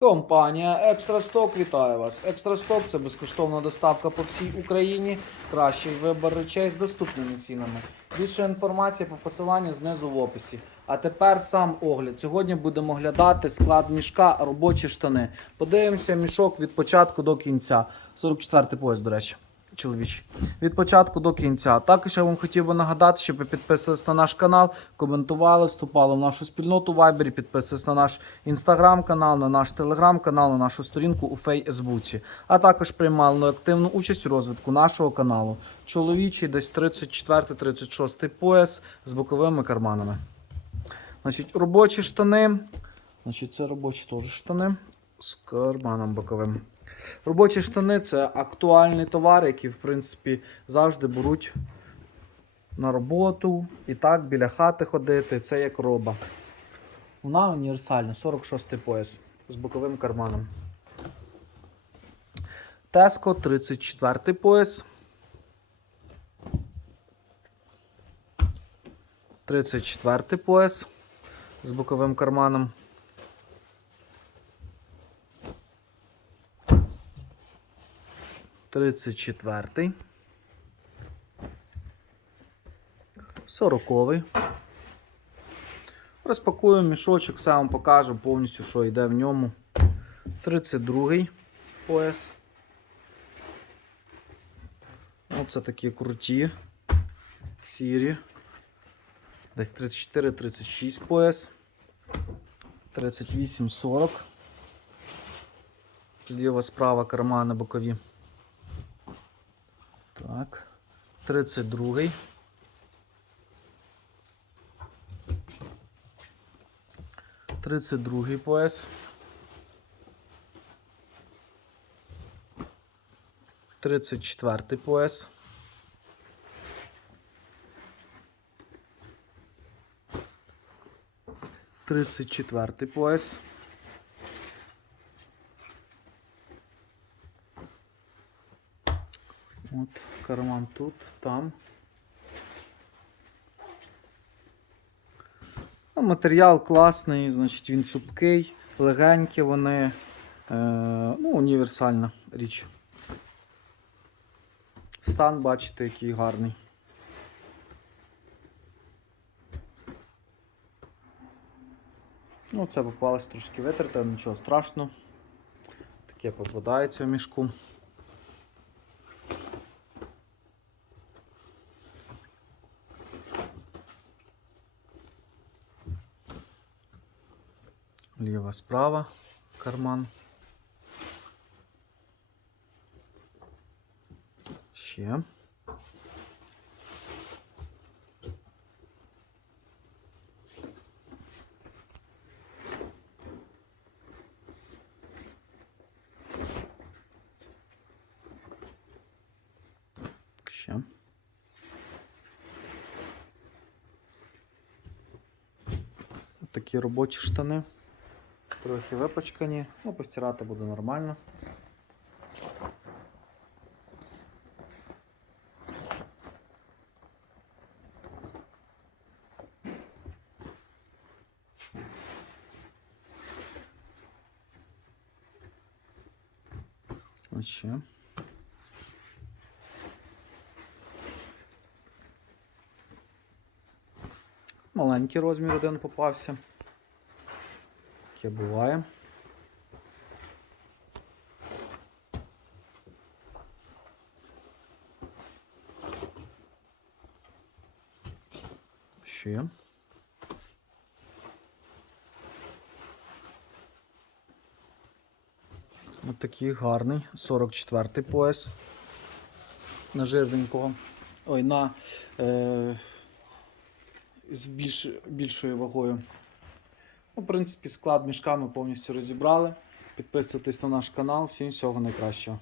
Компанія Екстрасток вітає вас. Екстрасток це безкоштовна доставка по всій Україні. Кращий вибір речей з доступними цінами. Більше інформації по посиланню знизу в описі. А тепер сам огляд. Сьогодні будемо оглядати склад мішка, робочі штани. Подивимося мішок від початку до кінця. 44-й пояс, до речі. Чоловічий. Від початку до кінця. Також я вам хотів би нагадати, щоб ви підписувалися на наш канал, коментували, вступали в нашу спільноту в Viber, підписувалися на наш інстаграм-канал, на наш телеграм-канал, на нашу сторінку у Фейсбуці. А також приймали активну участь у розвитку нашого каналу. Чоловічий, десь 34-36 пояс з боковими карманами. Значить, робочі штани. Значить, це робочі теж штани з карманом боковим. Робочі штани це актуальний товар, який, в принципі, завжди беруть на роботу і так біля хати ходити. Це як роба. Вона універсальна, 46 пояс з боковим карманом. Теско 34 пояс. 34 пояс з боковим карманом. Тридцять четвертий. Сороковий. Розпакуємо мішочок, все вам покажу повністю, що йде в ньому. 32 пояс. Оце такі круті. Сірі. Десь 34-36 пояс. 38-40. Зліва справа кармани бокові. Так. 32. Тридцять другий пояс. Тридцять четвертий пояс. Тридцять четвертий пояс. От карман тут, там. Матеріал класний, значить він цупкий, легенькі вони. Е, ну, універсальна річ. Стан, бачите, який гарний. Ну, це попалось трошки витерте, нічого страшного. Таке попадається в мішку. Ліва справа карман. Ще. Ще. От Такі робочі штани. Трохи випачкані, ну постирати буде нормально. Ще. Маленький розмір один попався. Таке буває. Ще. Ось такий гарний 44-й пояс. На жирненького. Ой, на е, з більш, більшою вагою. Ну, в принципі, склад мішка ми повністю розібрали. Підписуйтесь на наш канал. Всім всього найкращого.